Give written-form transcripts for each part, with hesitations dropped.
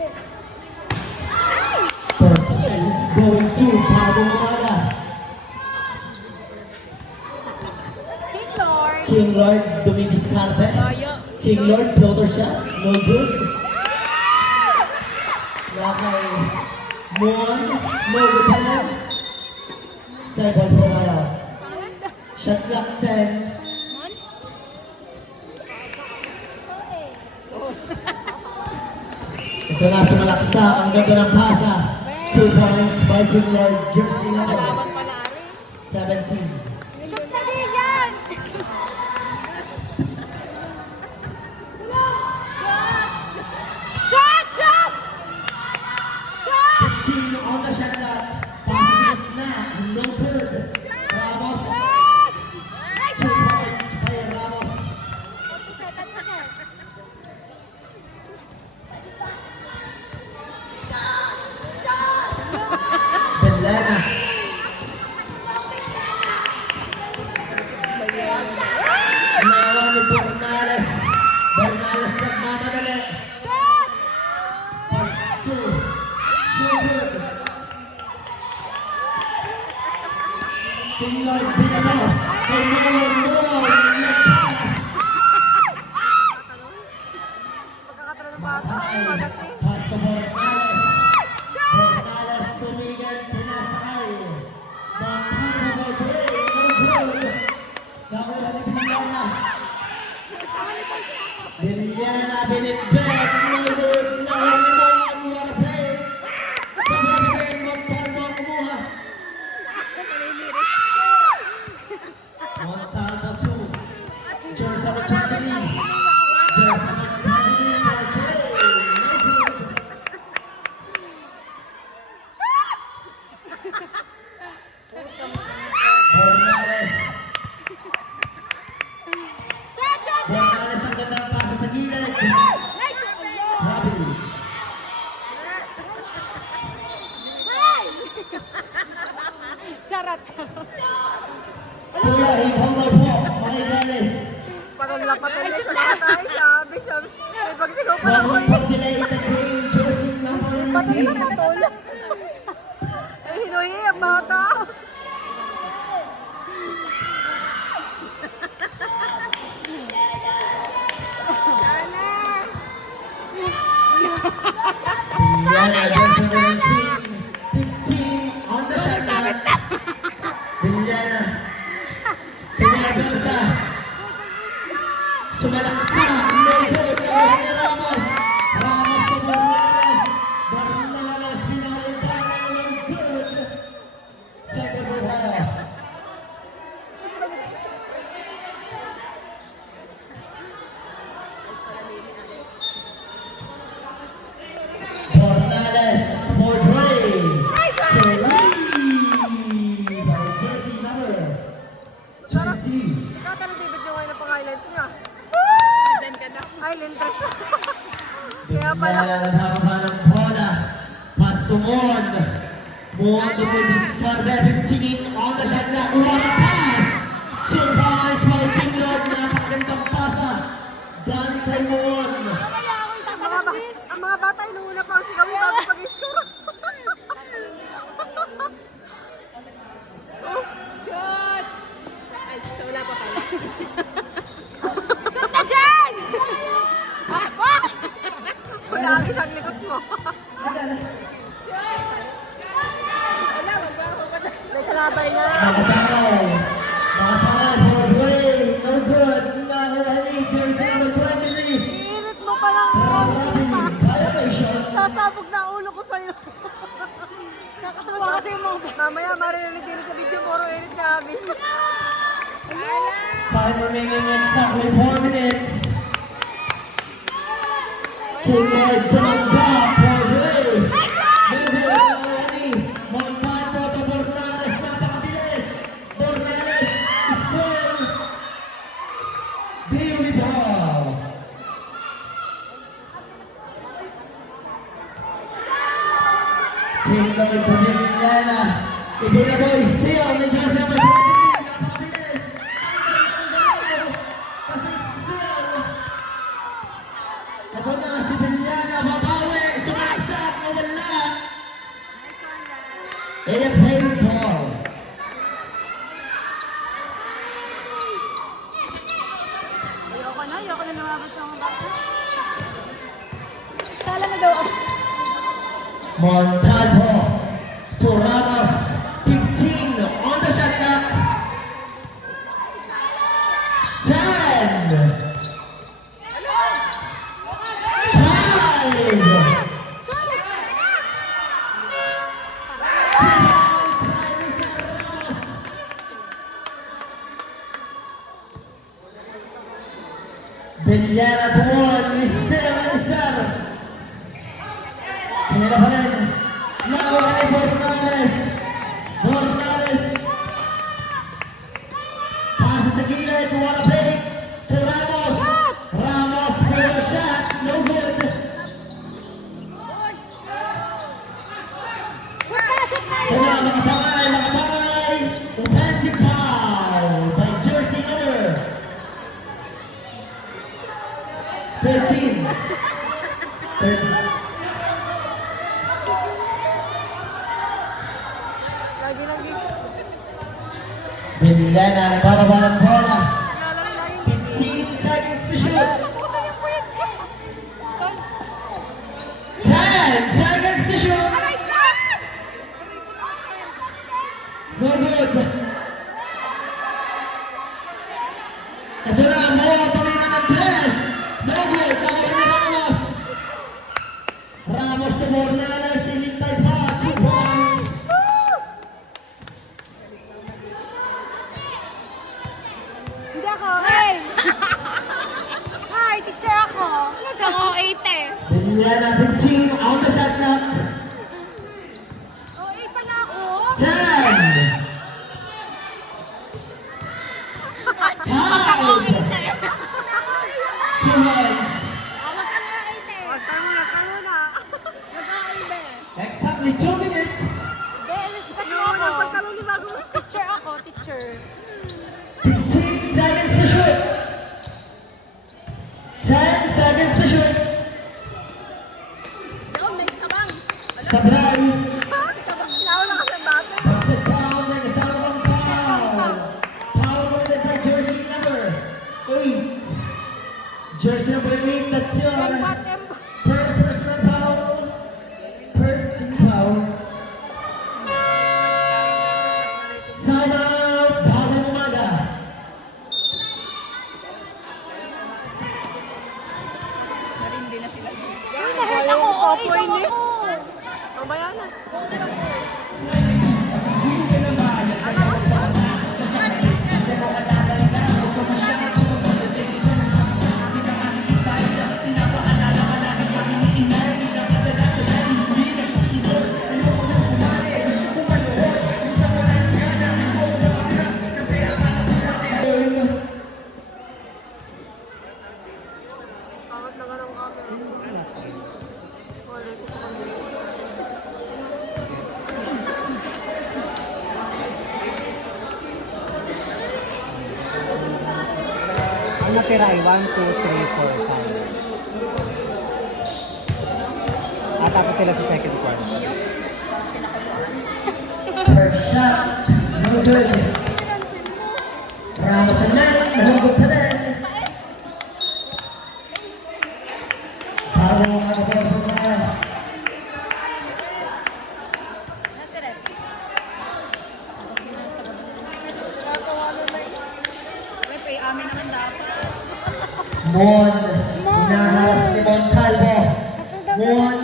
Is going to Pablo Mala. King Lord. King Lord Dominguez Carpet. Tayo. King Lord floater shot. No good. Lakay Moon. No good pa rin. 7 for Mala. Shot clock 10. Mon? Ito na sumalaksa. Ang ganda ng pasa. 2 points by King Lord. Jersey number Kalaban pala rin. 17. Shoot na din yan! Shot! Shot! Shot! 15 on the shot clock. Passes na. No good. Ramos. Shot! 2 points by Ramos. 47%. Belena. Nawa ni Bernales. Bernales nagmamadali. Shot! Two. No good. King Lord binato. Kay Moore. Nagpass. Pagkakatara ng bata. Patay. Magasing. Pass to Bernales. Shot! Bernales tumigil. Pinasakay. Bangkita by Gray. No good. Nakuha ni Villana. Villana binitbet. No good. Nakuha ni Moore. What a play. Sobrang galing. Magpalmo ang kumuha. One time for two. Jersey number 20. Jersey number 20 for Gray. No good. Bernales. Shot! Shot! Bernales ang gandang pasa sa gilid. Nice! Robin. Hey! Charot! Kuya, ikaw na po. Marigalis. Parang lapat na siya sa tayo, sabi. May pagsigaw pa lang ko Bagong eh. pag-delay the game. Jersey number Patay 19. na patol. Ay, hinuhi ang bata. Villana, jersey number 19. 15 on the shot clock. Villana. Villana Belsa. Sumalaksa. No good. Nakuha ni Ramos. Ramos to Bernales. Bernales pinalitan. No good. Second for Haya. Bernales for Gray. Three by jersey number 20. Ikaw talagang bibig yung ng pang-highlights niya. Diyan ka na. Island dress. Kaya pala. Harapan ng bola. Pass to Mon. Mon to Discarda. 15 on the shot clock. What a pass! 2 points by King Lord. Napakagandang pasa. Done kay Mon. Ang mga bata inuuna pa ang sigawin bago pag-score. Shot! Ay, so wala pa pala. Shoot na dyan! Wala ang isang likod mo. Wala, magbaho ka na. May kalabay na. Nakatangay. Nakatangay for Gray. No good. Nakuha ni jersey number 23. Iinit mo pa lang. Robin. Kaya may shot. Sasabog na ulo ko sa'yo. Nakakawa kasi yung mga... Mamaya maririnig din sa video, puro init na abis. Time remaining exactly 4 minutes. King Lord tumangga for Gray. Montalvo to Bernales. Napakabilis. Bernales still. Beautiful. King Lord to Villana. Ibinaboy still. May jersey number 23. Napakabilis. Kasi still. Ito na si Villana. Babawi. Sumunod in a play ball. Ayoko na lumabas sa mga bata. Sala na daw ako. Montalvo to Ramos, 15 on the shot clock. 10, 5. Bilyana to 1, Mister. Kanina pa rin. Nakuha ni Bornales. Pasa sa gilid. Wanna play to Ramos. Ramos for a shot. No good. Makapangay. Offensive foul by jersey number 13. Lagi lang din siya. Bilyana nagbababa ng bola. Lagi. 15 seconds to shoot. 10 seconds to shoot. No good. Ito na, Moa pamina ng press. No good. Nakuha ni Ramos. Ramos to Bornales. Inintay pa. 2 points. Hindi ako. Hey! Hi, teacher ako. Ako 8 Bilyana 15 on the shot clock. Oh, pala ako. 10. 5. 2 points. Star muna. Exactly 2 minutes. Teacher ako, teacher. 15 seconds to shoot. 10 seconds to shoot. Sablay. Nauna ka sa bata. Basket foul and isang pang foul. Foul committed by jersey number 8. Jersey number 8, that's your first personal foul. First team foul. Sana bagong umaga. Narindi na sila. Nahirit ako. Opo, hindi. Mamaya na. Angat na nga ng camera. Wala ko sa kanila. Ang natira ay 1, 2, 3, 4, 5. At tapos sila sa second quarter. First shot, no good. Ramos ang net, nahugot pa rin. Bagong umaga po mga. Amin naman dapat. Mon, hinaharas ni Montalvo. Mon,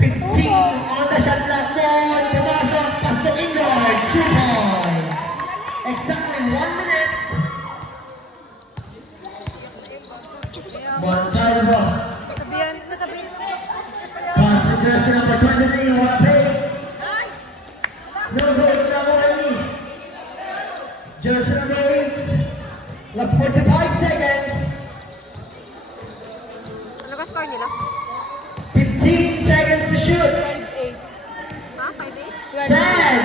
15 on the shot clock. Mon, pumasok, pasok indoor, 2 points. Exactly 1 minute. Montalvo, Sabihan. pass to jersey number 23, wanna play? No good, Namuani. Jersey number 8, last 45 seconds. Ano ka score nila? 15 seconds to shoot. 5-8. Ha? 5-8? 10.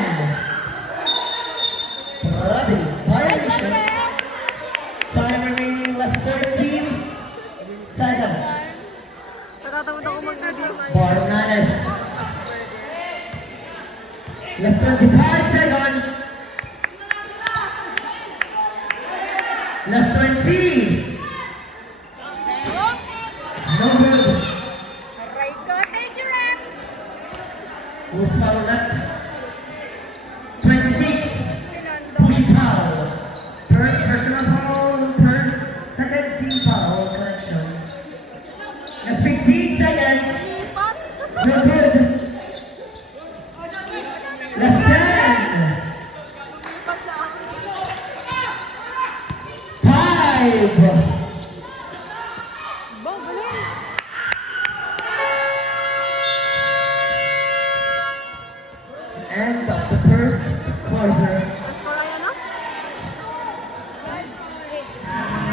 Grabe, violation. Time remaining less 13 seconds. Natatamad ako mag-video. Bornales. Last 25 seconds. Last 20. No good. Aray ko, thank you, Rep. Who's foul that? 26. Pushing foul. First personal foul. First, second team foul. Correction. Last 15 seconds. No good. Last 10. 5. Bang, galing. End of the first quarter. Mas ko lang yan, no?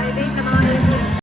Elevate na mga